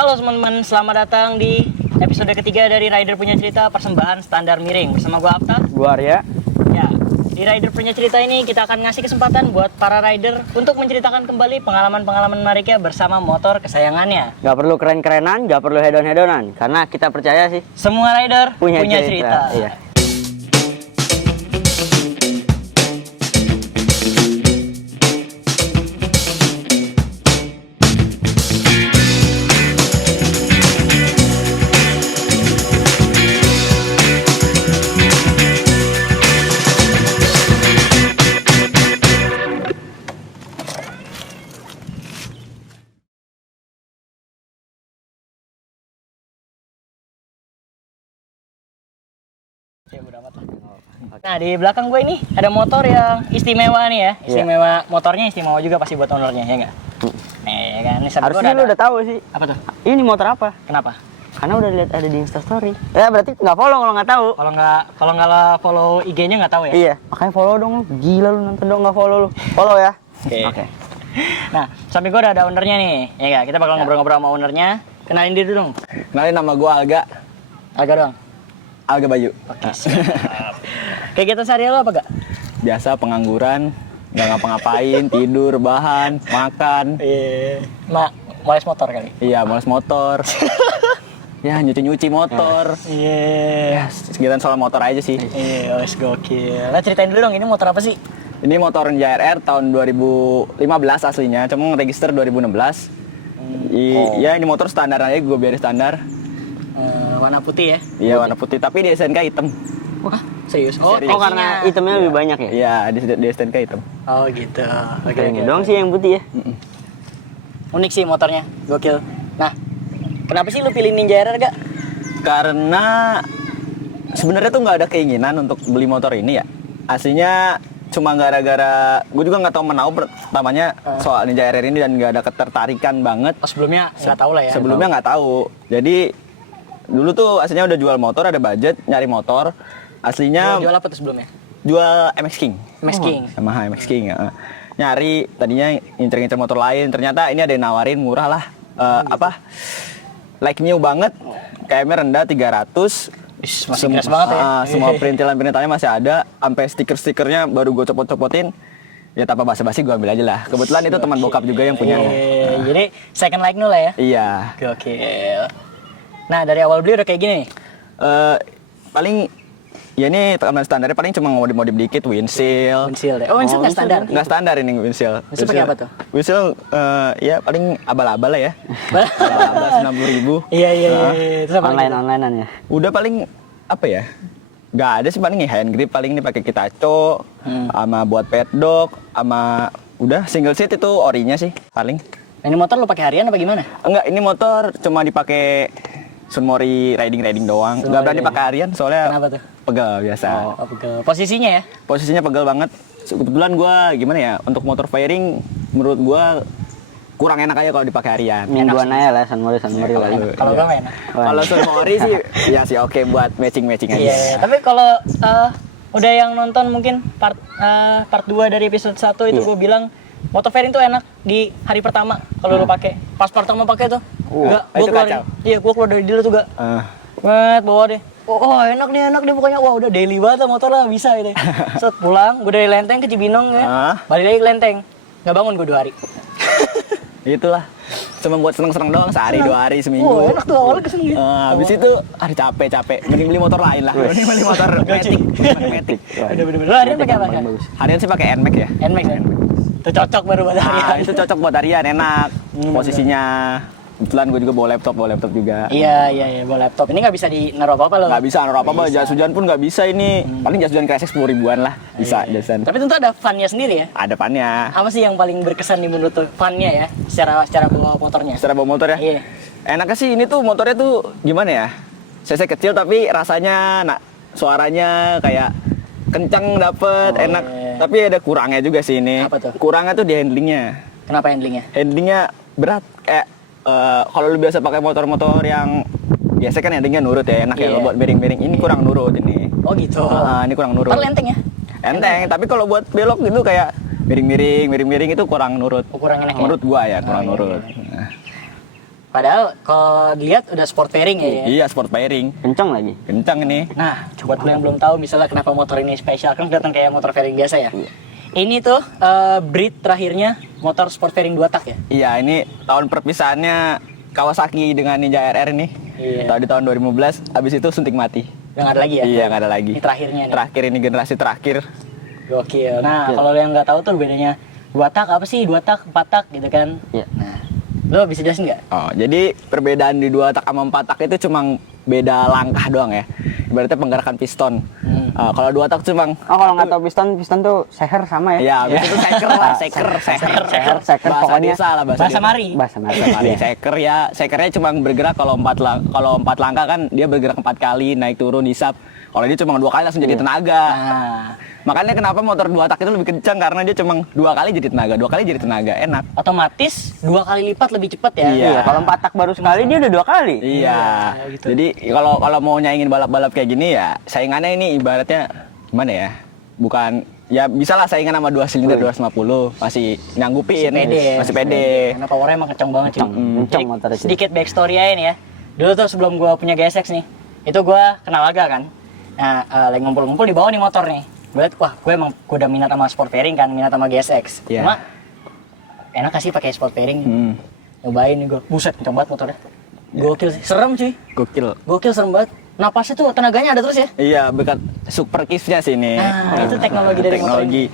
Halo teman-teman, selamat datang di episode ketiga dari Rider Punya Cerita persembahan standar miring. Bersama gue Afta. Gue Arya. Ya, di Rider Punya Cerita ini kita akan ngasih kesempatan buat para rider untuk menceritakan kembali pengalaman-pengalaman mereka bersama motor kesayangannya. Gak perlu keren-kerenan, gak perlu hedon-hedonan, karena kita percaya sih Semua rider punya cerita. Iya. Ya, udah amat lah. Nah, di belakang gue ini ada motor yang istimewa nih ya. Istimewa, motornya istimewa juga pasti buat ownernya, ya nggak? Ya kan, ini Harusnya lu udah tahu sih. Apa tuh? Ini motor apa? Kenapa? Karena udah lihat ada di Instastory. Ya berarti nggak follow kalau nggak tahu. Kalau nggak lah follow IG-nya nggak tahu ya? Iya, makanya follow dong. Gila lu nonton dong nggak follow lu. Follow ya. Oke. Nah, samping gue udah ada ownernya nih. Ya nggak? Kita bakal ngobrol-ngobrol sama ownernya. Kenalin diri dulu dong. Kenalin, nama gue Alga. Alga doang. Alga Bayu. Oke, siap. Kegiatan sehari lo apa gak? Biasa pengangguran, nggak ngapa-ngapain, tidur, bahan, makan. Iya. Moles motor kali. Iya, males motor. Ya, nyuci-nyuci motor. Iya. Ya, kegiatan soal motor aja sih. Iya, wes gokil. Nah, ceritain dulu dong, ini motor apa sih? Ini motor JRR tahun 2015 aslinya, cuma register 2016. Ya, ini motor standar aja, gue biarin standar. Warna putih ya? Iya, warna putih, tapi di STNK hitam. Wah, serius? Oh, karena itemnya lebih banyak ya? Iya, di STNK hitam. Oh gitu. Oke. Ini doang sih yang putih ya. Unik sih motornya, gokil. Nah, kenapa sih lu pilih Ninja RR gak? Karena sebenarnya tuh nggak ada keinginan untuk beli motor ini ya. Aslinya cuma gara-gara gue juga nggak tahu menau pertamanya soal Ninja RR ini dan nggak ada ketertarikan banget. Oh, sebelumnya nggak tahu lah ya? Sebelumnya nggak tahu. Jadi dulu tuh aslinya udah jual motor, ada budget nyari motor. Aslinya Jual apa tuh sebelumnya? jual MX King. MX King. Yamaha MX King. Nyari tadinya ngincer-ngincer motor lain. Ternyata ini ada yang nawarin murah lah. Like new banget. KM-nya rendah 300. Masih keras banget ya? Semua perintilan-perintilannya masih ada. Sampai stiker-stikernya baru gue copot-copotin. Ya tanpa basa-basi gue ambil aja lah. Kebetulan itu teman bokap juga yang punya. Jadi second like new lah ya? Iya. Gokil. Nah, dari awal beli udah kayak gini nih? Paling ya ini teman standarnya paling cuma modif-modif dikit, windshield. Windshield ya? Oh, windshield nggak standar? Nggak standar ini windshield. Windshield pakai apa tuh? Windshield ya paling abal-abal lah ya. Abal-abal 90.000. Iya. Terus apa lagi? Online-onlinean ya. Udah paling apa ya? Nggak ada sih, paling hand grip paling ini pakai Kitacho, sama buat pedok, sama udah single seat itu orinya sih paling. Ini motor lo pakai harian apa gimana? Enggak, ini motor cuma dipakai Sunmori riding doang. Nggak berani pakai harian soalnya. Kenapa tuh? Pegel biasa. Oh, pegel. Posisinya ya? Posisinya pegel banget. Kebetulan gue gimana ya, untuk motor fairing menurut gue kurang enak aja kalau dipakai harian. Mingguan aja lah, Sunmori lah. Kalau gue enak. Kalau Sunmori sih ya sih oke buat matching aja. Iya, tapi kalau udah yang nonton mungkin part 2 dari episode 1 itu gue bilang motor fairing tuh enak di hari pertama kalau lo pakai. Pas pertama pakai tuh. Enggak, gue keluar. Iya, gue keluar dari dealer juga. Bawa deh. Oh, enak nih pokoknya. Wah, udah daily banget motor lah, bisa gitu. Set pulang, gue dari Lenteng ke Cibinong ya. Balik lagi ke Lenteng. Nggak bangun gue 2 hari. Itulah. Cuma buat seneng-seneng doang, sehari 2 hari seminggu. Oh, enak tuh awalnya kesini gitu. Habis itu capek. Mending beli motor lain lah. Mending beli motor Matic. Bener-bener. Lo harian pakai apa? Harian sih pakai NMAX ya. NMAX ya? Itu cocok baru buat harian. Itu cocok buat harian, enak. Posisinya. Kebetulan gue juga bawa laptop juga. Iya, bawa laptop. Ini nggak bisa naruh apa-apa loh? Nggak bisa naruh apa-apa, jas hujan pun nggak bisa ini. Paling jas hujan kresek 10 ribuan lah, bisa jasan. Tapi tentu ada fun-nya sendiri ya? Ada fun-nya. Apa sih yang paling berkesan di menurut lo? Fun-nya ya? Secara bawa motornya? Secara bawa motor ya? Iya. Enaknya sih ini tuh motornya tuh gimana ya? CC kecil tapi rasanya, suaranya kayak kencang dapet, enak. Iya. Tapi ada kurangnya juga sih ini. Apa tuh? Kurangnya tuh di handlingnya. Kenapa handlingnya? Handlingnya berat, kalau lu biasa pakai motor-motor yang biasa kan handlingnya nurut ya, enak ya. Kalau buat bearing-bearing ini kurang nurut ini. Oh gitu. Ini kurang nurut. Padahal enteng ya? Enteng, tapi kalau buat belok gitu kayak miring-miring itu kurang nurut. Kurang enak ya? Menurut gua ya kurang nurut. Padahal kalau dilihat udah sport pairing ya. Iya, sport pairing. Kencang lagi. Kencang ini. Nah, buat lo yang belum tahu misalnya kenapa motor ini spesial, kan kelihatan kayak motor fairing biasa ya. Ini tuh breed terakhirnya motor sport fairing 2 tak ya. Iya, ini tahun perpisahannya Kawasaki dengan Ninja RR ini. Iya. Di tahun 2015, habis itu suntik mati. Udah nggak ada lagi ya? Iya, nggak ada lagi. Ini terakhirnya nih. Terakhir ini generasi terakhir. Gokil. Nah, kalau lo yang nggak tahu tuh bedanya 2 tak apa sih? 2 tak, 4 tak gitu kan. Iya. Nah, lo bisa jelasin nggak? Oh, jadi perbedaan di 2 tak sama 4 tak itu cuma beda langkah doang ya. Ibaratnya penggerakan piston. Kalau 2 tak cuma Oh, kalau nggak tahu piston tuh seher sama ya? ya, habis itu seker lah, seker. Seker, Bahasa pokoknya. desa lah bahasa Bahasa desa. Mari. Bahasa Mari. Mari seker ya, sekernya cuma bergerak kalau 4 langkah kan dia bergerak 4 kali naik turun hisap. Kalau ini cuma 2 kali langsung jadi tenaga. Nah, Makanya kenapa motor 2 tak itu lebih kencang karena dia cuma 2 kali jadi tenaga, 2 kali jadi tenaga, enak. otomatis 2 kali lipat lebih cepat ya. Iya. Kalau 4 tak baru sekali dia udah 2 kali. Iya. gitu. Jadi kalau mau nyaingin balap-balap kayak gini ya saingannya ini ibaratnya gimana ya? Bukan ya bisa lah saingan sama 2 silinder 250 masih nyanggupin, masih pede. Karena powernya emang kencang banget cuy. Kencang Jadi, motornya cuy. sedikit backstory aja nih ya. Dulu tuh sebelum gua punya GSX nih, itu gua kenal Aga kan. Nah, lagi ngumpul-ngumpul di bawah nih motor nih. Gue liat, wah gue emang udah minat sama sport pairing kan, minat sama GSX. Iya. Cuma enak gak sih pakai sport pairing? Nyobain nih gue, buset kencang banget motornya. Gokil sih, serem cuy. Gokil. Serem banget. Napasnya tuh tenaganya ada terus ya. Iya, berkat super kiss-nya sih ini. Nah, itu teknologi dari motor teknologi.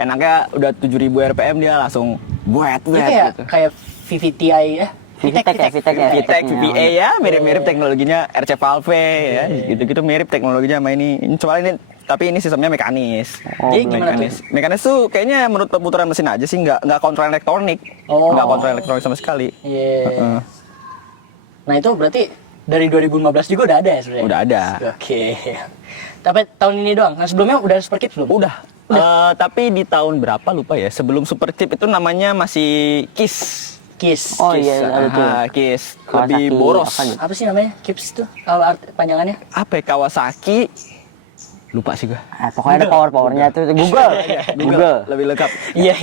Enaknya udah 7.000 RPM dia langsung buet Itu kayak VVTi ya. VTEC ya, VTEC ya. VTEC, VPA ya, mirip-mirip teknologinya RC Valve ya, gitu-gitu mirip teknologinya sama ini. Cuma ini tapi ini sistemnya mekanis. Jadi gimana tuh? Mekanis tuh kayaknya menurut pemutaran mesin aja sih, nggak kontrol elektronik. Oh. Nggak kontrol elektronik sama sekali. Iya. Nah itu berarti dari 2015 juga udah ada ya sebenarnya? Udah ada. Oke. Tapi tahun ini doang. Nah sebelumnya udah Super Kit belum? Udah. Tapi di tahun berapa lupa ya. Sebelum Super Chip itu namanya masih Kiss. Kiss. Oh iya, ada tuh. Kiss. Kawasaki Lebih boros. apa gitu? Apa sih namanya? Kiss itu? Panjangannya? Apa ya, Kawasaki? Lupa sih gua. Pokoknya ada powernya tuh Google. Google. Lebih lengkap. Iya.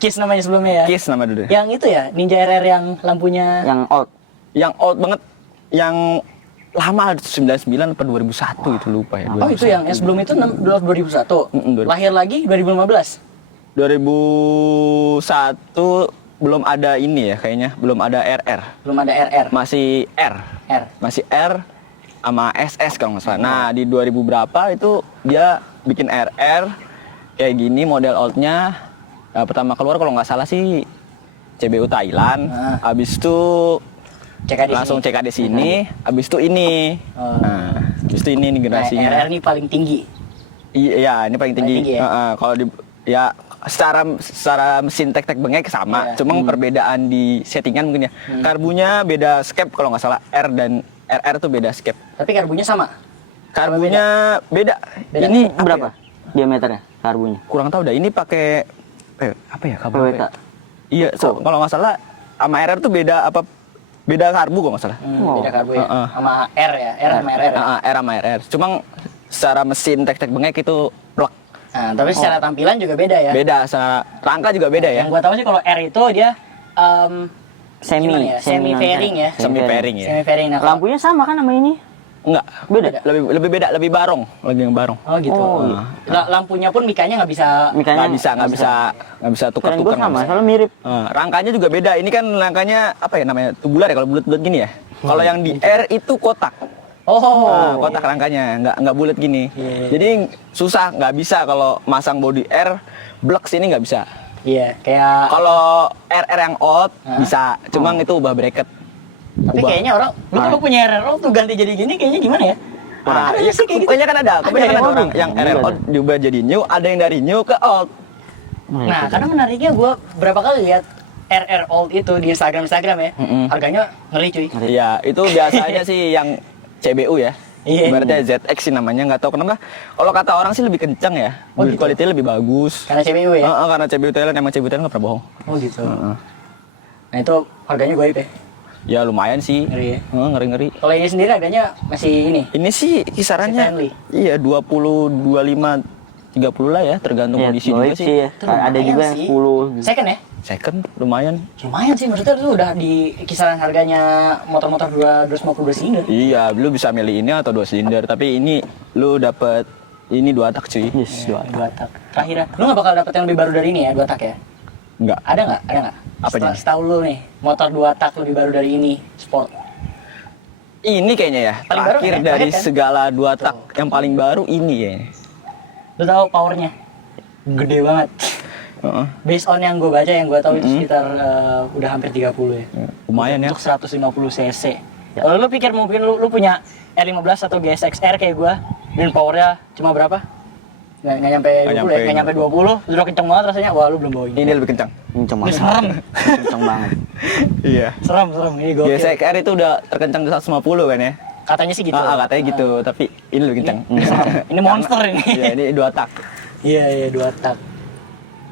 Kiss namanya sebelumnya ya? Kiss nama dulu. Yang itu ya? Ninja RR yang lampunya... Yang old. Yang old banget, yang lama 99 atau 2001 itu lupa ya. Oh itu yang sebelum itu 2001? 2001. Lahir lagi 2015? 2001 belum ada ini ya kayaknya, belum ada RR. Belum ada RR? Masih R. R. Masih R sama SS kalau nggak salah. Nah di 2000 berapa itu dia bikin RR kayak gini model oldnya. Pertama keluar kalau nggak salah sih CBU Thailand. Habis itu CKD langsung sini. CKD sini. Habis itu ini. Nah, habis itu ini generasinya. Nah, RR ini paling tinggi. Iya, ini paling tinggi. Paling tinggi ya? Kalau di ya secara mesin tek bengek sama, Iya. cuma perbedaan di settingan mungkin ya. Karbunya beda skep kalau nggak salah, R dan RR tuh beda skep. Tapi karbunya sama? Karbunya beda. Beda. Ini Berapa ya? diameternya karbunya? Kurang tahu dah. Ini pakai apa ya? Karbu apa PWK. ya? Iya, kalau nggak salah sama RR tuh beda apa? Beda karbu kalau nggak salah. Beda karbu ya? Sama R ya? R sama RR ya? R sama RR. Cuma secara mesin tek bengek itu plek. Nah, tapi secara tampilan juga beda ya? Beda, secara rangka juga beda ya. Yang gua tahu sih kalau R itu dia Semi fairing ya. Semi pairing ya. Semi fairing. Nah, kalau- Lampunya sama kan sama ini? Enggak, Beda. lebih beda, lebih barong, lebih yang barong. Oh gitu. Lampunya pun mikanya nggak bisa. Mikanya Nggak bisa Keren tukar-tukar. gue sama, nggak bisa. soalnya mirip. Rangkanya juga beda. Ini kan rangkanya apa ya namanya? Tubular ya kalau bulat-bulat gini ya. Kalau yang di R itu kotak. Oh. Kotak rangkanya, nggak bulat gini. Jadi susah, nggak bisa kalau masang body R, blok sini nggak bisa. Iya, kayak. Kalau RR yang old bisa, cuma itu ubah bracket. Tapi kayaknya orang, lu kalau punya RR tuh ganti jadi gini, kayaknya gimana ya? Ada nggak sih kayak gitu? Kebanyakan ada, kebanyakan ada ya? orang yang RR old diubah jadi new, ada yang dari new ke old. Nah, karena menariknya gue berapa kali lihat RR old itu di Instagram ya, harganya ngeri cuy. Iya, itu biasanya sih yang CBU ya. Iya. Ibaratnya ZX sih namanya, nggak tahu kenapa. Kalau kata orang sih lebih kencang ya, Oh, build gitu. quality lebih bagus. Karena CBU ya? Karena CBU Thailand, emang CBU Thailand nggak pernah bohong. Oh gitu. Nah itu harganya gue ya? Ya lumayan sih. Ngeri ya? Ngeri-ngeri. Kalau ini sendiri harganya masih ini? Ini sih kisarannya, Masih friendly? iya 20, 25, 30 lah ya, tergantung Iya, kondisi juga goib sih. ya. Itu Ada lumayan juga yang sih. 10 gitu. Second ya? second lumayan. Lumayan sih, maksudnya lu udah di kisaran harganya motor-motor 250 silinder. Iya, lu bisa milih ini atau 2 silinder, tapi ini lu dapet ini 2 tak cuy. Yes, 2 Dua tak. Terakhir, lu nggak bakal dapet yang lebih baru dari ini ya, 2 tak ya? Enggak. Ada nggak? Apanya? Setahu lu nih, motor 2 tak lebih baru dari ini, sport. Ini kayaknya ya, Paling baru terakhir kan? dari Terakhir kan? segala 2 tak yang paling baru ini kayaknya. Lu tahu powernya? Gede banget. Heeh. Based on yang gue baca, yang gue tahu itu sekitar udah hampir 30 ya. Lumayan ya. Untuk 150 cc. Kalau lu pikir mungkin lu punya R15 atau GSX-R kayak gue, dan powernya cuma berapa? Nggak nyampe 20 ya, nggak nyampe 20, udah kenceng banget rasanya, wah lu belum bawa ini. Ini lebih kencang. Kenceng Ini banget. serem, Kenceng banget. Iya. serem, ini gokil. GSX-R itu udah terkencang di 150 kan ya? Katanya sih gitu. Katanya gitu, tapi ini lebih kencang. Ini monster ini. Iya, ini 2 tak. Iya, 2 tak.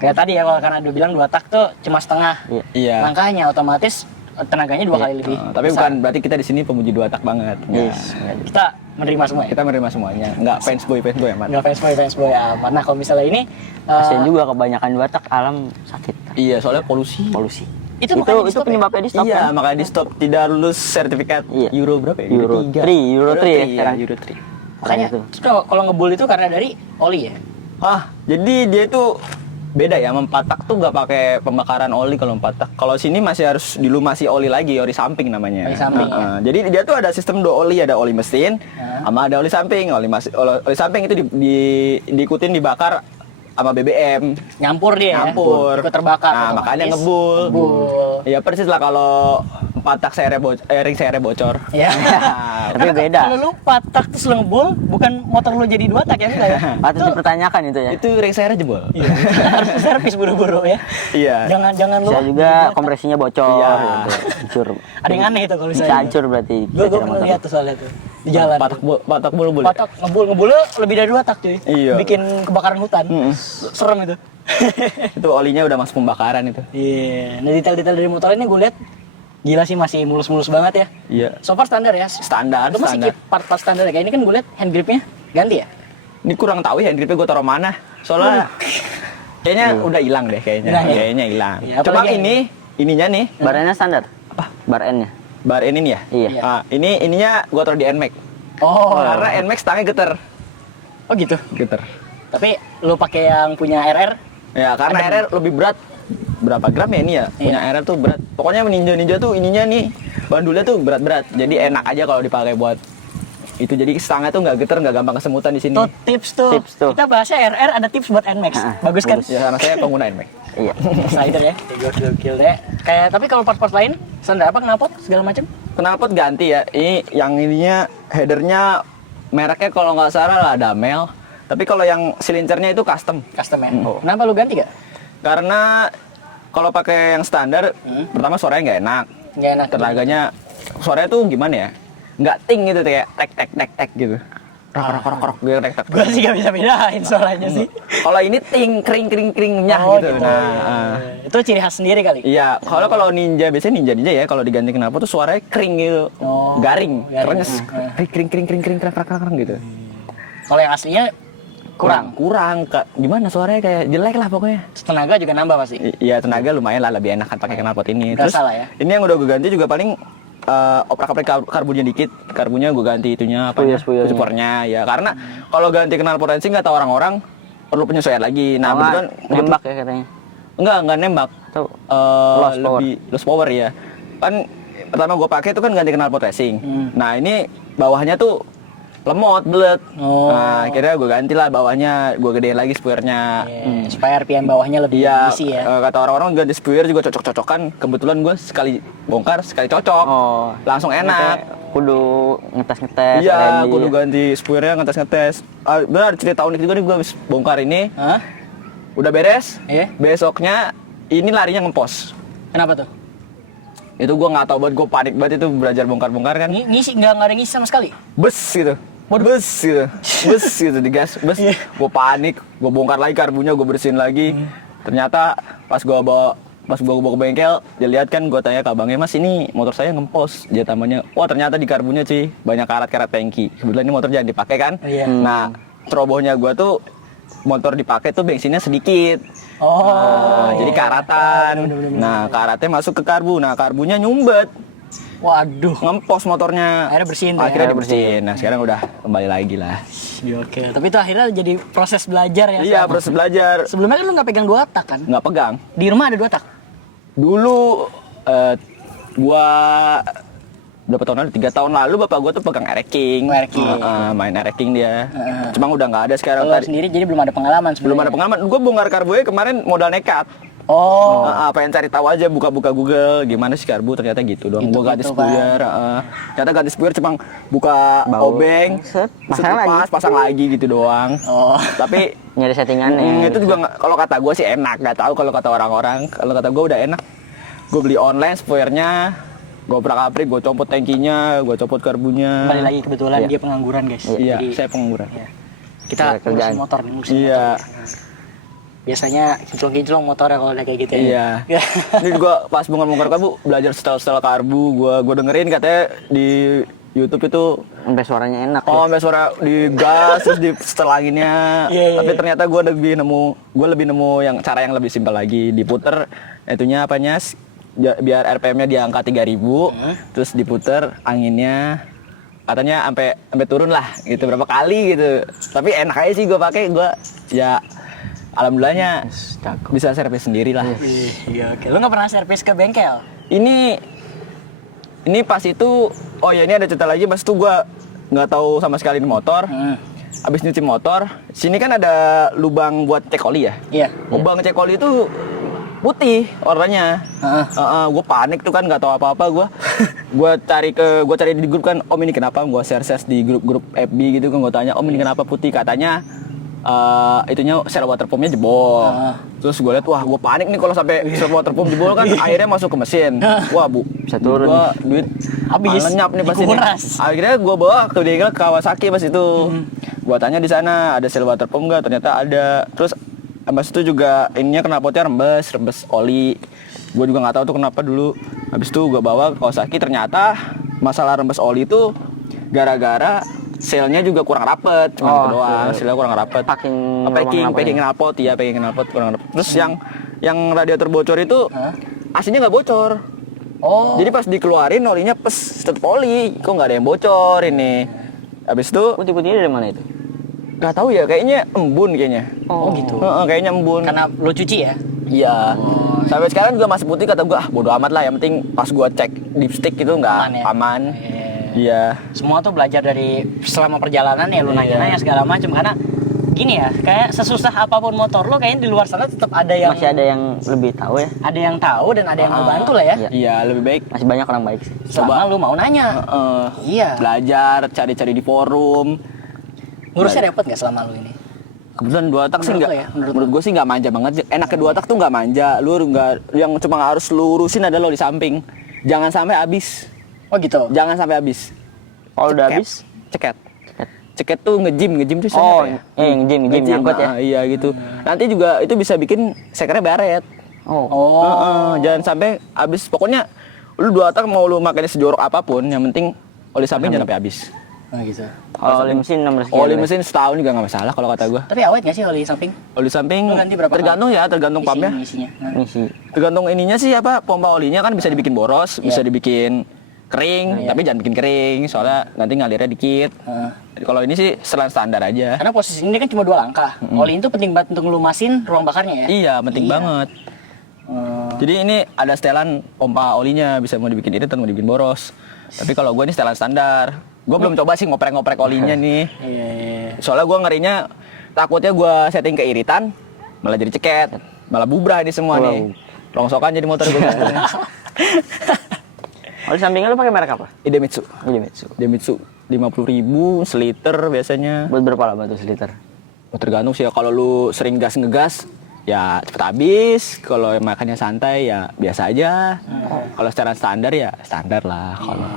Kayak tadi ya, kalau karena dia bilang 2 tak tuh cuma setengah. Iya. Makanya otomatis tenaganya 2 kali lebih. Tapi besar. bukan berarti kita di sini pemuji 2 tak banget. Yes. Kita menerima semua ya. Kita menerima semuanya, nggak fansboy amat. Nggak fansboy amat. Nah kalau misalnya ini Kasian juga kebanyakan 2 tak alam sakit. Iya, soalnya polusi. Polusi. itu makanya di-stop ya? penyebabnya di stop Iya, kan? makanya di stop, tidak lulus sertifikat Iya. Euro berapa ya? Euro 3, Euro 3 ya sekarang. Euro 3. Makanya itu. terus kalau ngebul itu karena dari oli ya. Jadi dia itu beda ya, mempatak tuh nggak pakai pembakaran oli kalau mempatak. Kalau sini masih harus dilumasi oli lagi, oli samping namanya. Oli samping, Jadi dia tuh ada sistem 2 oli, ada oli mesin, sama ada oli samping. Oli samping itu diikutin dibakar sama BBM. Nyampur dia Nyampur. ya. Ikut terbakar. Nah, otomatis. makanya ngebul. Iya persis lah kalau patak ring sernya bocor. Ya. Tapi beda. Kalau lu patak terus lu ngebul, bukan motor lu jadi 2 tak ya enggak ya? Patut dipertanyakan itu ya. Itu ring sernya jebol. Iya. Harus servis buru-buru ya. Iya. Jangan lu. Bisa juga kompresinya bocor Iya. gitu. Hancur. Ada yang aneh itu kalau Bisa saya. hancur berarti. Gue kira-kira pernah motor. lihat tuh soalnya tuh di jalan. Patak bulu-bulu. Patak ngebul lebih dari 2 tak cuy. Iya. Bikin kebakaran hutan. Serem itu. Itu olinya udah masuk pembakaran itu. Iya. Nah detail-detail dari motor ini gue lihat gila sih, masih mulus-mulus banget ya. Iya. So far standar ya. Standar, Lu masih standar. keep part-part standar ya. Kayak ini kan gue lihat hand gripnya ganti ya. Ini kurang tahu ya hand gripnya gue taruh mana. Soalnya kayaknya udah hilang deh kayaknya. Hilang ya? Kayaknya hilang. Iya, Cuma apalagi ininya nih, Bar N-nya standar. Apa? Bar N-nya. bar ini nih ya. Iya. Ininya gue taruh di NMAX. Oh. Karena NMAX tangnya geter. Oh gitu. Geter. Tapi lu pakai yang punya RR. Ya karena RR lebih berat. Berapa gram ya ini ya? Punya RR tuh berat. Pokoknya Ninja tuh ininya nih bandulnya tuh berat-berat. Jadi enak aja kalau dipakai buat itu. Jadi stangnya tuh nggak geter, nggak gampang kesemutan di sini. Tuh tips tuh. Tips tuh. Kita bahasnya RR, ada tips buat NMAX. Bagus kan? Ya karena saya pengguna NMAX. Iya. Slider ya. Gokil deh. Kayak tapi kalau part-part lain, standar apa, knalpot segala macam? Knalpot ganti ya. Ini yang ininya headernya mereknya kalau nggak salah lah Damel. Tapi kalau yang silincernya itu custom. Custom ya. Kenapa lu ganti gak? Karena kalau pakai yang standar, pertama suaranya nggak enak. Nggak enak. Tenaganya suaranya tuh gimana ya? Nggak ting gitu kayak tek gitu. Rok gitu tek. Gue sih gak bisa bedain suaranya sih. Kalau ini ting kering nyah Oh, gitu. gitu. Nah, Itu ciri khas sendiri kali. iya, kalau Ninja biasanya Ninja ya kalau diganti knalpot tuh suaranya kering gitu. Oh, garing. garing. Kerenyes. Kering krak gitu. Kalau yang aslinya kurang. Gimana suaranya kayak jelek lah pokoknya. Tenaga juga nambah pasti. Iya tenaga lumayan lah, lebih enakan pakai knalpot ini. Nggak salah ya. Ini yang udah gue ganti juga paling oprak-oprik karbonnya dikit. Karbonnya gue ganti itunya apa ya? Spuyernya. Supportnya ya. Karena kalau ganti knalpot racing nggak tahu orang-orang perlu penyesuaian lagi. Nah, kebetulan nembak ya katanya. enggak nembak. Atau Lebih lost power ya. Kan pertama gue pakai itu kan ganti knalpot racing. Nah, ini bawahnya tuh lemot, belet. Oh. Nah, akhirnya gue ganti lah bawahnya, gue gedein lagi spuyernya. Supaya RPM bawahnya lebih Iya, isi ya. kata orang-orang ganti spuyer juga cocok-cocokan. Kebetulan gue sekali bongkar, sekali cocok. Oh. Langsung enak. Kudu ngetes-ngetes. Iya, ready. kudu ganti spuyernya, ngetes-ngetes. Benar, cerita unik juga nih gue habis bongkar ini. Hah? Udah beres. Iya. Besoknya ini larinya ngepos. Kenapa tuh? Itu gue nggak tahu banget, gue panik banget itu belajar bongkar-bongkar kan. Ngisi nggak ada ngisi sama sekali. Bes gitu. Bes gitu digas, bes. Gue panik, gue bongkar lagi karbunya, gue bersihin lagi. Ternyata pas gue bawa ke bengkel, dia lihat kan, gue tanya ke abangnya, Mas ini motor saya ngempos. Dia tambahnya, wah ternyata di karbunya sih banyak karat-karat tangki. Kebetulan ini motor jangan dipakai kan. Iya. Nah, cerobohnya gue tuh motor dipakai tuh bensinnya sedikit. Jadi karatan. Nah, karatnya masuk ke karbu. Nah, karbunya nyumbet. Waduh. Ngempos motornya. Akhirnya bersihin tuh ya? Akhirnya dibersihin. Nah, sekarang udah kembali lagi lah. Oke, tapi itu akhirnya jadi proses belajar ya. Iya, Sam? proses belajar. Sebelumnya kan lu nggak pegang 2 tak kan? Nggak pegang. Di rumah ada 2 tak? Dulu gua berapa tahun lalu? 3 tahun lalu bapak gua tuh pegang Air King. Air King. Main Air King dia. Cuma udah nggak ada sekarang. Kalau sendiri jadi belum ada pengalaman sebenarnya. Belum ada pengalaman. Gua bongkar karbunya kemarin modal nekat. Pengen cari tahu aja, buka-buka Google gimana sih karbu, ternyata gitu doang. Gua ganti spuyer, ternyata ganti spuyer cuma buka obeng, pasang lagi gitu doang. Tapi Nyari settingannya. itu juga kalau kata gua sih enak, nggak tahu kalau kata orang-orang. Kalau kata gua udah enak. Gua beli online spuyernya, gua obrak-abrik, gua copot tangkinya, gua copot karbunya. Kembali lagi kebetulan dia pengangguran guys. Iya, Jadi saya pengangguran. kita ngurusin motor nih, Iya. motor. Biasanya kinclong-kinclong motornya kalau udah kayak gitu ya. Iya. Ini juga pas bongkar karbu belajar setel karbu, gua dengerin katanya di YouTube itu Sampai suaranya enak. sampai suara digas terus di setelanginnya. Tapi ternyata gua lebih nemu yang cara yang lebih simpel lagi, diputer itunya apanya biar RPM-nya di angka 3000, terus diputer anginnya katanya sampai turun lah gitu berapa kali gitu. Tapi enak aja sih gua pakai, ya alhamdulillahnya bisa servis sendiri lah. Iya, oke. Lu nggak pernah servis ke bengkel? Ini pas itu, oh ya ini ada cerita lagi, pas itu gua nggak tahu sama sekali ini motor. Abis nyuci motor, sini kan ada lubang buat cek oli ya. Iya. Lubang cek oli itu putih warnanya. Gue panik tuh kan, nggak tahu apa-apa gue cari di grup kan, om ini kenapa? Gue share di grup FB gitu kan, gue tanya om ini kenapa putih, katanya itunya sel water pumpnya jebol. Terus gue lihat, wah gue panik nih kalau sampai sel water pump jebol kan airnya masuk ke mesin. Wah bu, Bisa turun. Gua duit Habis. lenyap nih pasti. Akhirnya gue bawa ke bengkel ke Kawasaki pas itu. Gue tanya di sana ada sel water pump nggak? Ternyata ada. Terus habis itu juga ininya knalpotnya rembes oli. Gue juga nggak tahu tuh kenapa dulu. Habis itu gue bawa ke Kawasaki, ternyata masalah rembes oli itu gara-gara selnya juga kurang rapet, cuma gitu doang. Selnya kurang rapet. Packing knalpot, iya packing knalpot kurang rapet. Terus yang radiator bocor itu aslinya nggak bocor. Jadi pas dikeluarin olinya tetep oli, kok nggak ada yang bocor ini. Habis itu Putih-putihnya dari mana itu? nggak tahu ya, kayaknya embun kayaknya. Gitu. Kayaknya embun. Karena lu cuci ya? Iya. Sampai sekarang juga masih putih, kata gua bodo amat lah, yang penting pas gua cek dipstick itu nggak aman. Iya. Semua tuh belajar dari selama perjalanan ya, lu nanya-nanya segala macam, karena gini ya, kayak sesusah apapun motor lo, kayaknya di luar sana tetap ada yang Masih ada yang lebih tahu ya. Ada yang tahu dan ada yang mau bantu lah ya. Iya, lebih baik Masih banyak orang baik sih. Selama lu mau nanya. Iya. Belajar, cari-cari di forum. Ngurusnya repot nggak selama lu ini? Kebetulan 2 tak sih Menurut nggak, lo ya? menurut gue sih nggak manja banget. Enaknya 2 tak tuh nggak manja. Lu nggak, yang cuma harus lu urusin adalah lo di samping. Jangan sampai habis. Oh gitu. Jangan sampai habis. Kalau udah habis, Ceket tuh ngejim tuh ngejim nyangkut ya. Iya gitu. Nanti juga itu bisa bikin sekernya baret. Jangan sampai habis. Pokoknya lu 2 tak mau lu makanya sejorok apapun, yang penting oli samping jangan sampai habis. Gitu. Kalau oli mesin 600 sekian. Oli mesin setahun juga nggak masalah kalau kata gua. Tapi awet nggak sih oli samping? Oli samping Lu ganti berapa tergantung ya, tergantung pumpnya. Isinya. Misi. Tergantung ininya sih apa, pompa olinya kan bisa dibikin boros, bisa dibikin kering, tapi jangan bikin kering soalnya nanti ngalirnya dikit. Kalau ini sih setelan standar aja. Karena posisi ini kan cuma 2 langkah. Oli itu penting banget untuk ngelumasin ruang bakarnya ya. Iya, penting banget. Jadi ini ada setelan pompa olinya, bisa mau dibikin irit atau mau dibikin boros. Tapi kalau gue ini setelan standar. Gue belum coba sih ngoprek-ngoprek olinya nih. Iya. Soalnya gue ngerinya takutnya gue setting keiritan malah jadi ceket, malah bubrah ini semua nih. Rongsokan jadi motor gue. Oli sampingnya lu pakai merek apa? Idemitsu. Idemitsu. 50.000 seliter biasanya. Buat berapa lama tuh seliter? Tergantung sih ya, kalau lu sering ngegas ya cepet habis. Kalau makannya santai ya biasa aja. Kalau secara standar ya standar lah. Kalau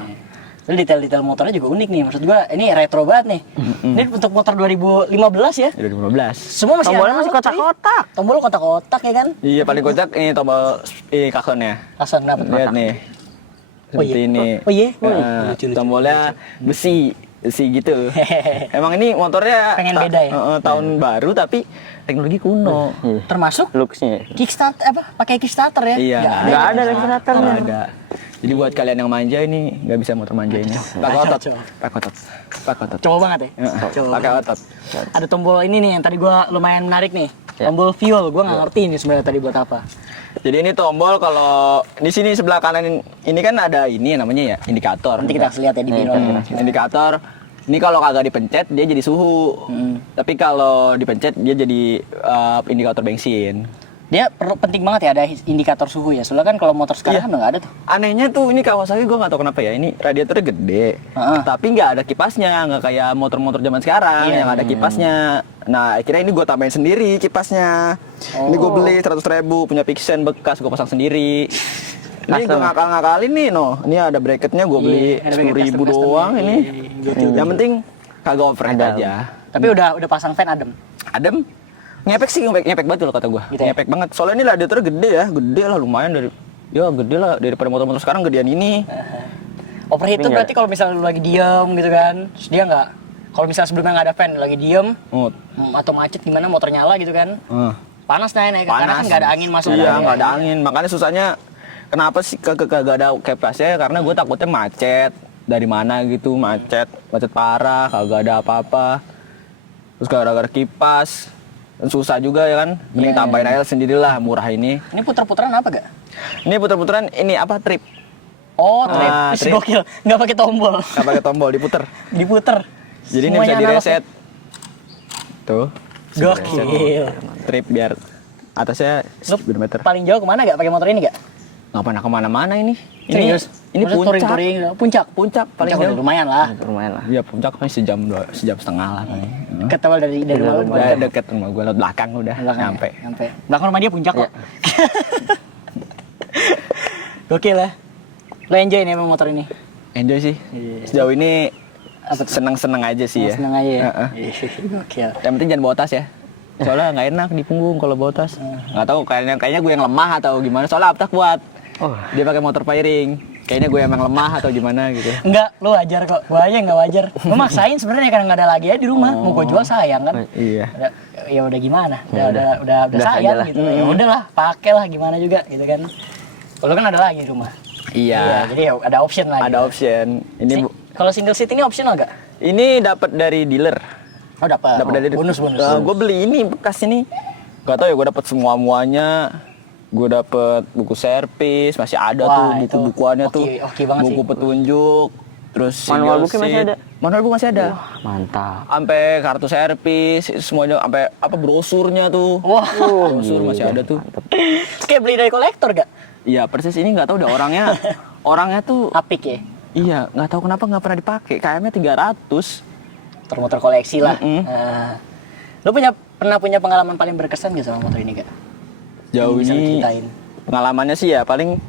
Detail-detail motornya juga unik nih. Maksud gua ini retro banget nih. Ini untuk motor 2015 ya. 2015. Semua masih Tombolnya analog, masih kotak-kotak. cuy. Tombol kotak-kotak ya kan? Iya, paling kocak ini tombol klaksonnya. Langsung dapat Lihat nih. Oh iya. Seperti ini. Oh iya. Tombolnya besi. sih gitu. Emang ini motornya Pengen beda ya? tahun baru tapi teknologi kuno. Termasuk Looks-nya. Kickstarter pakai Kickstarter ya? Iya. Nggak ada Kickstarter. Nggak ada. Jadi buat kalian yang manja ini nggak bisa motor manja ini. Pakai otot. Coba. Pakai otot. Pakai otot. Coba banget ya? Coba. Pakai otot. Ada tombol ini nih yang tadi gua lumayan menarik nih. Tombol fuel, gua nggak ngerti ini sebenarnya tadi buat apa. Jadi ini tombol kalau di sini sebelah kanan ini kan ada ini namanya ya indikator. Nanti kita kasih lihat ya di biro. Indikator. Ini kalau kagak dipencet dia jadi suhu. Tapi kalau dipencet dia jadi indikator bensin. Dia penting banget ya ada indikator suhu ya. Soalnya kan kalau motor sekarang kan nggak ada tuh. Anehnya tuh ini Kawasaki gue nggak tahu kenapa ya. Ini radiatornya gede, tapi nggak ada kipasnya, nggak kayak motor-motor zaman sekarang yang ada kipasnya. Nah akhirnya ini gue tambahin sendiri kipasnya. Ini gue beli 100.000 punya Pixen bekas gue pasang sendiri. Ini gue ngakal-ngakalin nih Ini ada bracketnya gue beli 10.000 doang ini. Yang penting kagak overhead aja. Tapi udah pasang fan adem. Adem? Ngepek sih, ngepek banget loh kata gue. Gitu ya? Ngepek banget. Soalnya ini radiatornya gede ya, gede lah lumayan gede lah daripada motor-motor sekarang gedean ini. Overheat itu berarti kalau misalnya lu lagi diem gitu kan, terus dia nggak, kalau misalnya sebelumnya nggak ada fan, lagi diem atau macet gimana motor nyala gitu kan, panas naik karena kan nggak ada angin masuk. Iya nggak ada angin, makanya susahnya. Kenapa sih kagak ada kipasnya? Karena gue takutnya macet dari mana gitu, macet parah, kagak ada apa-apa. Terus gara-gara kipas susah juga ya kan, mending tambahin aja sendirilah, murah ini. Ini puter-puteran apa gak? Ini puter-puteran ini apa trip? Oh trip, Trip. gokil, nggak pakai tombol. Nggak pakai tombol, diputer. Diputer. Jadi ini Semuanya bisa analog direset. Tuh. Gokil. Trip biar atasnya Lu speedometer. paling jauh kemana gak pakai motor ini gak? Nggak pernah kemana-mana ini. Serius? Ini Maksudnya puncak. Puncak Paling udah jauh. lumayan lah. Lumayan lah. Iya puncak kan sejam setengah lah. Ketebal dari rumah lu. Udah deket rumah gue, lewat belakang udah nyampe. Belakang rumah dia puncak kok. Gokil lah. Lo enjoy nih emang motor ini? Enjoy sih. Sejauh ini seneng-seneng aja sih ya. Seneng aja ya? Gokil. Yang penting jangan bawa tas ya. Soalnya nggak enak di punggung kalau bawa tas. Nggak tahu kayaknya gue yang lemah atau gimana. Soalnya Aptak kuat. Dia pakai motor firing. Kayaknya gue emang lemah atau gimana gitu. Enggak, lo wajar kok. Gue aja nggak wajar. Gue maksain sebenarnya karena nggak ada lagi ya di rumah. Mau gue jual sayang kan. Iya. Ya udah gimana? Udah sayang gitu. Ya udahlah, pakailah gimana juga gitu kan. Kalau kan ada lagi di rumah. Iya. Jadi ya ada option lagi. Ada option. Ini Kalau single seat ini optional nggak? ini dapat dari dealer. Oh dapat. Dapat dari bonus. Gue beli ini bekas ini. Gak tau ya gue dapat muanya. Gue dapet buku servis, masih ada tuh buku-bukuannya tuh. Oke banget buku sih. petunjuk, terus Manual buku masih ada. Manual buku masih ada. Mantap. Sampai kartu servis, semuanya sampai apa brosurnya tuh. Wah. Brosur masih ada tuh. Kayak beli dari kolektor gak? Iya, persis ini nggak tahu deh orangnya tuh. Apik ya. Iya, nggak tahu kenapa nggak pernah dipakai. KM-nya 300. Motor koleksi lah. Lo pernah punya pengalaman paling berkesan gak sama motor ini gak? Jauh Bisa ini diceritain. pengalamannya sih ya paling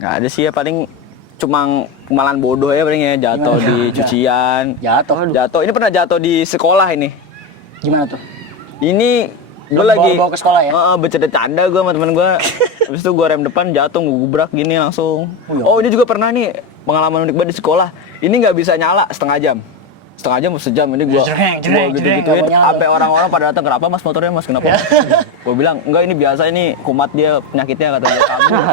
nggak ada sih ya, paling cuma kemalan bodoh ya paling ya, jatuh di cucian. Jatuh. Ini pernah jatuh di sekolah ini. Gimana tuh? Ini gue lagi bawa ke sekolah ya? bercanda-canda gue sama temen gue. Habis itu gue rem depan jatuh, gue gubrak gini langsung. Oh ini juga pernah nih pengalaman unik banget di sekolah. Ini nggak bisa nyala setengah jam sejam ini gue gitu-gituin sampai orang-orang pada datang, kenapa mas motornya mas, kenapa? Gue bilang enggak, ini biasa, ini kumat dia penyakitnya kata dia.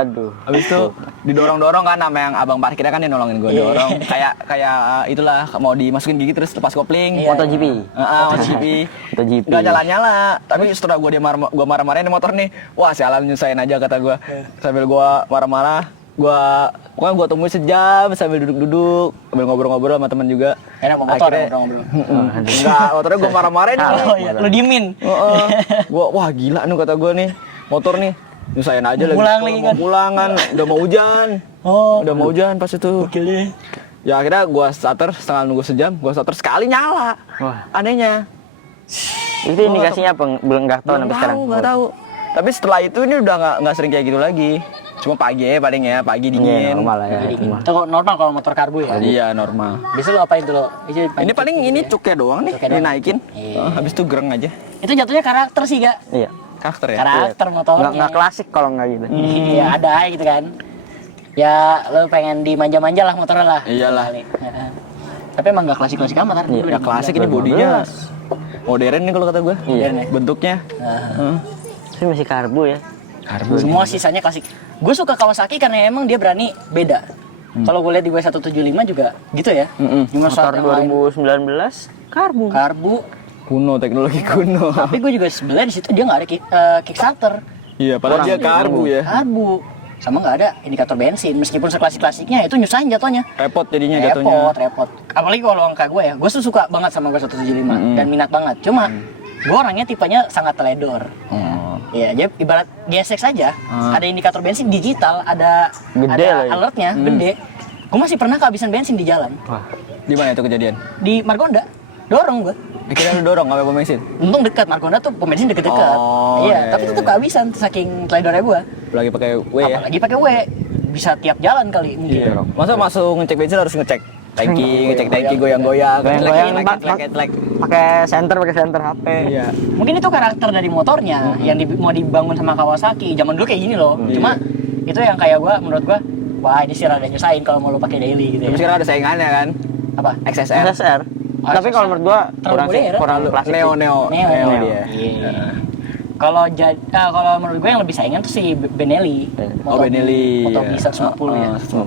Aduh. Habis itu didorong-dorong kan sama yang abang parkirnya kan, dia nolongin gue dorong kayak itulah mau dimasukin gigi terus lepas kopling. MotoGP. MotoGP. Nggak nyala-nyala, tapi setelah gue marah-marahin motor nih, wah sialan nyusahin aja kata gue. Sambil gue marah-marah, pokoknya gue tungguin sejam sambil duduk-duduk, sambil ngobrol-ngobrol sama teman juga. Enak mau motor ngobrol-ngobrol. Enggak, motornya gue marah-marahin. Oh iya, lu diemin. Gue wah gila nih kata gue nih, motor nih nyusahin aja lagi. Mau pulang kan, udah mau hujan. Udah mau hujan pas itu. Gokil. Ya akhirnya gue starter, setengah nunggu sejam, gue starter sekali nyala. Wah. Anehnya. Itu indikasinya apa? Belum nggak tahu sampai sekarang. Nggak tahu. Tapi setelah itu ini udah nggak sering kayak gitu lagi. Cuma pagi ya paling ya, pagi dingin. Normal lah ya. Itu normal kalau motor karbu ya? Iya normal. Biasa lo apain tuh lo? Ini paling ini cuknya doang nih, dinaikin. Habis itu gereng aja. Itu jatuhnya karakter sih gak? Iya. Karakter ya? Karakter motornya. Nggak klasik kalau nggak gitu. Iya ada gitu kan. Ya lo pengen dimanja-manja lah motornya lah. Iyalah. Tapi emang nggak klasik-klasik amat kan? Ya klasik ini bodinya modern nih kalau kata gue. Modern ya? Bentuknya. Tapi masih karbo ya. Karbo. Semua sisanya klasik. Gue suka Kawasaki karena emang dia berani beda. Kalau gue lihat di W175 juga gitu ya. Cuma Motor 2019 karbo. karbu. Kuno, teknologi kuno. Tapi gue juga sebenarnya di situ dia nggak ada kickstarter. Iya, padahal dia karbu ya. Karbu. Sama nggak ada indikator bensin. Meskipun seklasik-klasiknya itu nyusahin jatuhnya. Repot jadinya jatuhnya. Repot. Apalagi kalau angka gue ya. Gue tuh suka banget sama W175 dan minat banget. Cuma gue orangnya tipenya sangat teledor. Iya, jadi ibarat GSX saja, ada indikator bensin digital, ada Gede ada lagi. alertnya, gede. Gue masih pernah kehabisan bensin di jalan. Wah. Di mana itu kejadian? Di Margonda, dorong gue. Akhirnya lu dorong sampai pom bensin. Untung dekat, Margonda tuh pom bensin deket-deket. Oh, iya, iya, tapi tetap kehabisan saking teledornya gue. Lagi pakai W ya. Apalagi pakai W, bisa tiap jalan kali mungkin. Iya. Masa masuk ngecek bensin harus ngecek ngecek tangki goyang-goyang, Goyang-goyang, lek. pakai center HP. Iya. Mungkin itu karakter dari motornya yang mau dibangun sama Kawasaki. Zaman dulu kayak gini loh. Cuma itu yang kayak gue, menurut gue, wah ini sih rada nyusahin kalau mau lo pakai daily gitu Tapi ya. sekarang ada saingannya kan? Apa? XSR. SSR. Tapi kalau menurut gua kurang klasik. Neo Neo dia. Iya. Kalau menurut gue yang lebih saingan tuh si Benelli. Oh, Benelli. Motor Iya. bisa 50 ya. 50. Itu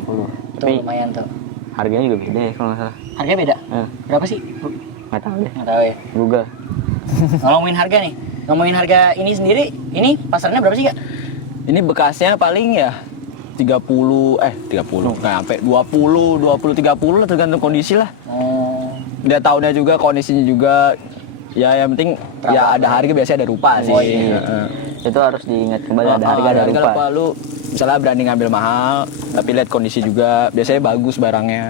Tapi lumayan tuh. harganya juga beda ya kalau nggak salah. Harganya beda? Eh, Berapa sih? nggak tahu deh. Nggak tahu ya. Google. Ngomongin harga nih. Ngomongin harga ini sendiri, ini pasarnya berapa sih, Kak? Ini bekasnya paling ya 30 nggak sampai 20 30 lah tergantung kondisi lah. Oh. Dia tahunnya juga, kondisinya juga. Ya yang penting ya ada harga, biasanya ada rupa sih. Oh, iya. Itu harus diingat kembali ada harga ada rupa. lupa. Lu misalnya berani ngambil mahal, tapi lihat kondisi juga. Biasanya bagus barangnya.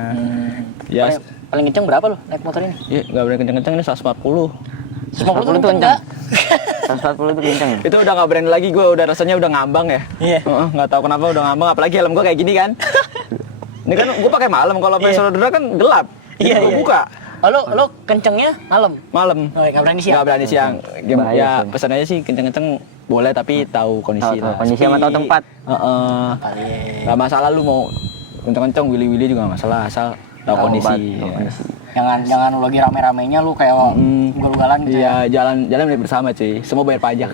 Ya, Paling kenceng berapa lo naik motor ini? ya nggak berani kenceng-kenceng ini 140. 150 tuh enggak? 140 itu kencang ya? Itu udah nggak berani lagi, gue udah rasanya udah ngambang ya. Iya. Nggak tahu kenapa udah ngambang, apalagi helm gue kayak gini kan. Ini kan gue pakai malam, kalau pakai saudara kan gelap. Jadi Iya, gua iya. buka Oh, lo kencengnya malam? malam. Oh, nggak berani siang? Nggak berani siang. Bahaya Ya sih. pesan aja sih kenceng-kenceng boleh, tapi tahu kondisi Tahu lah. kondisi sama tahu Sepi. tempat. Heeh. Nggak masalah lu mau kenceng-kenceng, wili-wili juga nggak masalah, asal tahu kondisi. Tahu Ya. kondisi. Jangan lu lagi rame-ramenya lu kayak ugal-ugalan gitu ya. Iya, jalan bersama cuy. Semua bayar pajak.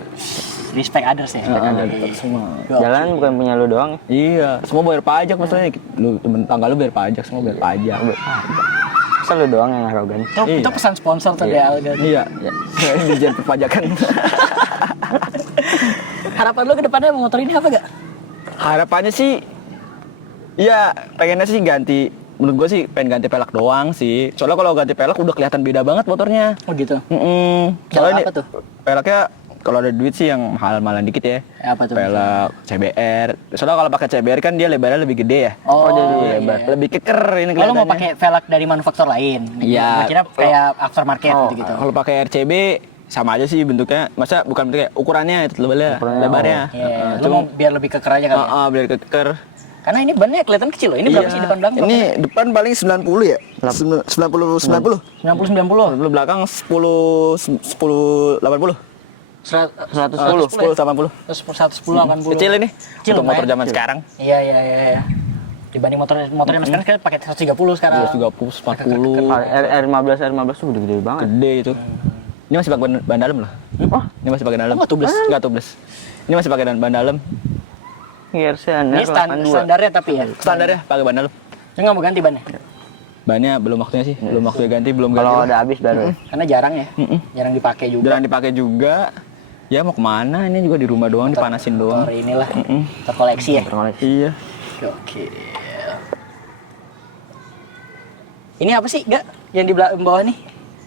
Respect others ya. Semua. Jalan bukan punya lu doang. Iya, semua bayar pajak maksudnya. Lu temen tangga lu bayar pajak, semua bayar pajak. Masa lu doang yang arogan. Itu pesan sponsor tuh Iya. Alga. Iya. Dirjen perpajakan. Harapan lu ke depannya motor ini apa gak? Harapannya sih ya pengennya sih ganti, menurut gue sih pengen ganti pelek doang sih. Soalnya kalau ganti pelek udah kelihatan beda banget motornya. Oh gitu. Soalnya apa ini tuh? peleknya kalau ada duit sih yang mahal-mahalan dikit ya. Apa tuh? Pelek CBR. Soalnya kalau pakai CBR kan dia lebarnya lebih gede ya. Oh, jadi iya, Lebar. iya. Lebih keker ini Kalau kelihatannya. mau pakai velg dari manufaktur lain. Iya. Gua kira kayak aftermarket gitu-gitu. Kalau pakai RCB sama aja sih bentuknya. Masa bukan bentuknya, ukurannya itu lebarnya. Iya, lu mau biar lebih keker aja kali ya? Biar keker. Karena ini bannya kelihatan kecil loh. Ini berapa sih depan belakang? Ini depan paling 90 ya? 90. 90 90. Lalu belakang 10 80. 110. 10 80. 110 80. Kecil ini. Kecil Untuk motor lumayan. zaman sekarang. Iya. Dibanding motornya sekarang kan pakai 130 sekarang. 230, 40. R15 tuh gede-gede banget. Gede itu. Ini masih pakai ban dalam loh. Wah, Ini masih pakai dalam. Oh, nggak tubles? Nggak tubles. Ini masih pakai ban dalam. IRC Ini standarnya tapi ya. Standar ya, pakai ban dalam. Lu nggak mau ganti bannya? Bannya belum waktunya sih, belum waktunya ganti, belum ganti. Kalau lah. ada habis baru. Karena jarang ya. Jarang dipakai juga. Jarang dipakai juga. Ya mau kemana? Ini juga di rumah doang, dipanasin doang. Motor inilah. Terkoleksi ya. Terkoleksi. Iya. Oke. Ini apa sih, Gak? Yang di bawah nih?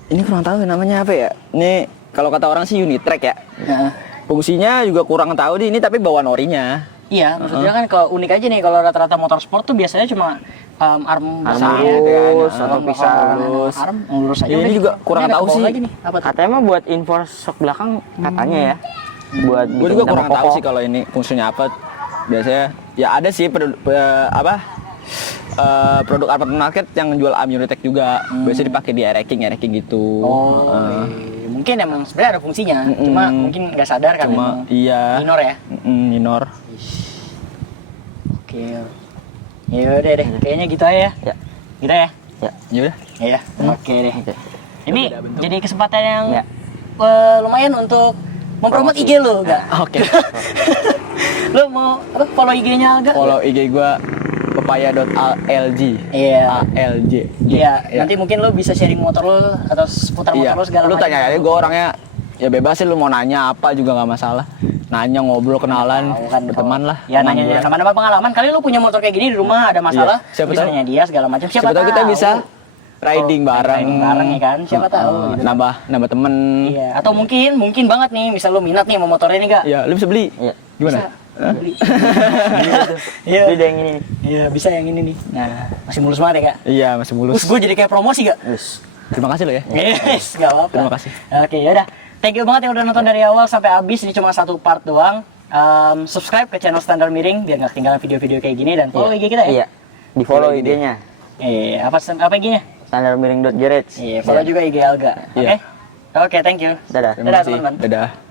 Ini kurang tahu namanya apa ya. Ini kalau kata orang sih unit track ya. Heeh. Fungsinya juga kurang tahu di ini, tapi bawaan orinya. Iya, maksudnya kan kalau unik aja nih kalau rata-rata motor sport tuh biasanya cuma arm besar lurus ya, atau pisang. arm lurus aja. Ini udah juga gitu. kurang Ini ada tahu ke bawah sih. Lagi nih. Apa tuh? Katanya mah buat info sok belakang katanya ya. Buat Gue bikin juga nama kurang tahu pokok. sih kalau ini fungsinya apa. Biasanya ya ada sih produk aftermarket yang jual Unitec juga. Biasanya dipakai di air-racking gitu. Oh, iya. Mungkin emang sebenarnya ada fungsinya, cuma mungkin nggak sadar kan. Cuma emang iya. minor ya. Minor. Oke. Ya udah deh, kayaknya gitu aja ya. Ya. Gitu ya. Ya. Ya udah. Iya. Oke deh. Oke. Ini jadi kesempatan yang Ya. lumayan untuk mempromot IG lo, enggak? Oke. Lo mau apa, follow IG-nya enggak? Follow IG gua papaya.alg. Iya. ALJ. Iya, nanti mungkin lo bisa sharing motor lo atau seputar motor Iya. lo segala Lu macam. tanya aja, gue orangnya ya bebas sih, lu mau nanya apa juga nggak masalah. Nanya, ngobrol, kenalan, Tahu kan, berteman lah. Ya nanya pengangguran. sama-sama pengalaman. Kali lo punya motor kayak gini di rumah ada masalah, Iya, siapa bisa tahu. nanya dia segala macam. Siapa tahu kita bisa riding bareng. Riding bareng ya kan, siapa tahu gitu. Nambah temen. Iya, atau mungkin banget nih, misal lo minat nih sama motornya nih, Kak. Iya, lu bisa beli. Iya. Gimana? Bisa. Beli. Iya. Beli deh yang ini nih. Iya, bisa yang ini nih. Nah, masih mulus banget ya, Kak. Iya, masih mulus. Terus gue jadi kayak promosi, Kak. Terus. Terima kasih lo ya. Yes, gak apa-apa. Terima kasih. Oke, yaudah. Thank you banget yang udah nonton dari awal sampai habis. Ini cuma satu part doang. Subscribe ke channel Standar Miring biar gak ketinggalan video-video kayak gini, dan follow IG kita ya. Iya. Di follow IG-nya. Apa IG-nya? Standarmiring.garage. Iya, follow juga IG Alga. Oke. Iya. Oke, thank you. Dadah. Terima Dadah, kasih. teman-teman. Dadah.